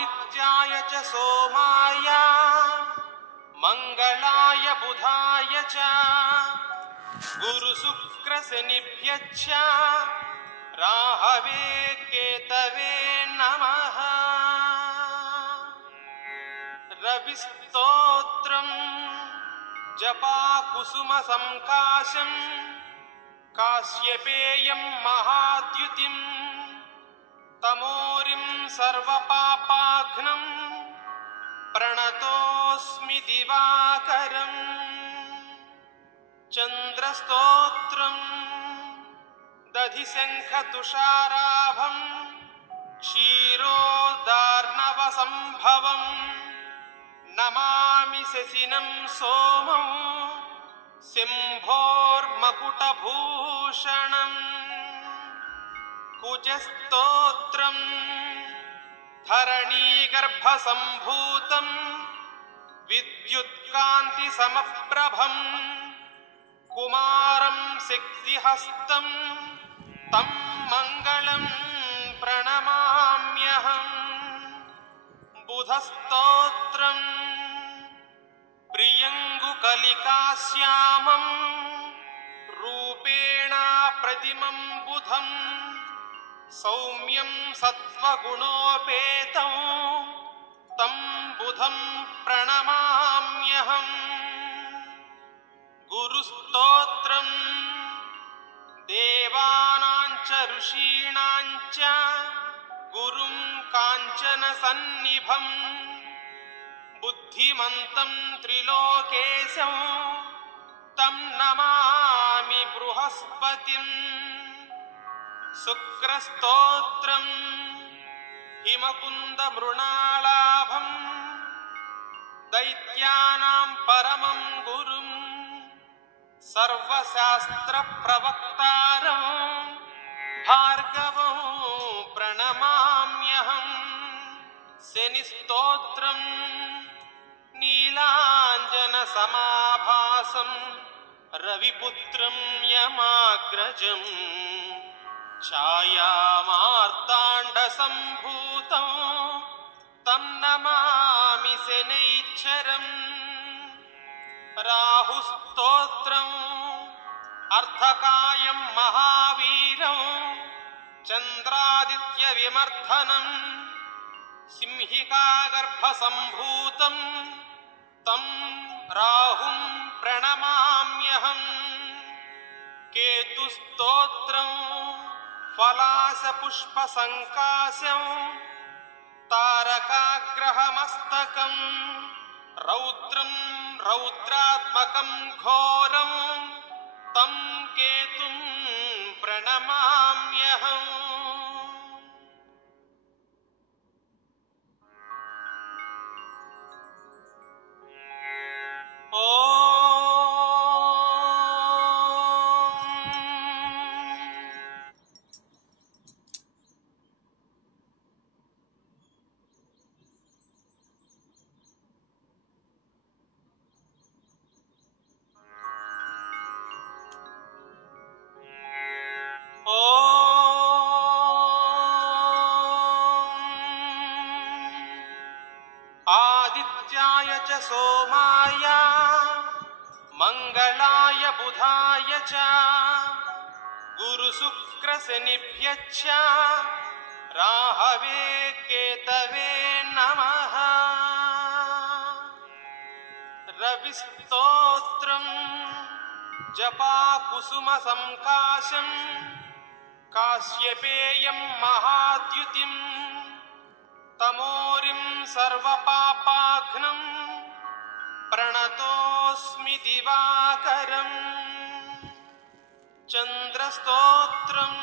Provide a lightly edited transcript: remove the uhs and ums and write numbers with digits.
आदित्याय च सोमाय मंगलाय बुधाय च गुरुशुक्रशनिभ्यश्च राहवे केतवे नमः। रविस्तोत्रम् जपाकुसुमसंकाशम् काश्यपेयं महाद्युतिम् तमोरिं सर्वपापाघ्नं प्रणतोऽस्मि दिवाकरम्। चन्द्रस्तोत्रम् दधिशङ्खतुषाराभम् क्षीरोदार्णवसम्भवम् नमामि शशिनं सोमं सिंहोर्मकुटभूषणम्। कुजस्तोत्रम् धरणीगर्भसम्भूतम् विद्युत्कान्तिसमप्रभम् कुमारं शक्तिहस्तं तं मङ्गलं प्रणमाम्यहम्। बुधस्तोत्रम् प्रियङ्गुकलिकाश्यामं रूपेण प्रतिमं बुधम् सौम्यं सत्त्वगुणोपेतं तं बुधं प्रणमाम्यहम्। गुरुस्तोत्रम् देवानां च ऋषीणां च गुरुं काञ्चनसन्निभं बुद्धिमन्तं त्रिलोकेशं तं नमामि बृहस्पतिम्। शुक्रस्तोत्रम् हिमकुन्दमृणालाभम् दैत्यानां परमं गुरुम् सर्वशास्त्रप्रवक्तारं भार्गवं प्रणमाम्यहम्। शनिस्तोत्रम् नीलाञ्जनसमाभासं रविपुत्रं यमाग्रजम् छायामार्ताण्डसम्भूतं तं नमामि शनैश्चरम्। राहुस्तोत्रम् अर्धकायं महावीरं चन्द्रादित्यविमर्दनं सिंहिकागर्भसम्भूतं तं राहुं प्रणमाम्यहम्। केतुस्तोत्रम् फलासपुष्पसङ्काशं तारकाग्रहमस्तकं रौद्रं रौद्रात्मकं घोरं तं केतुं प्रणमाम्यहम्। आदित्याय च सोमाय मंगलाय बुधाय च गुरुशुक्रशनिभ्यश्च राहवे केतवे नमः। रविस्तोत्रम् जपाकुसुमसंकाशम् काश्यपेयं महाद्युतिम् तमोरिं सर्वपापाघ्नं प्रणतोऽस्मि दिवाकरम्। चन्द्रस्तोत्रम्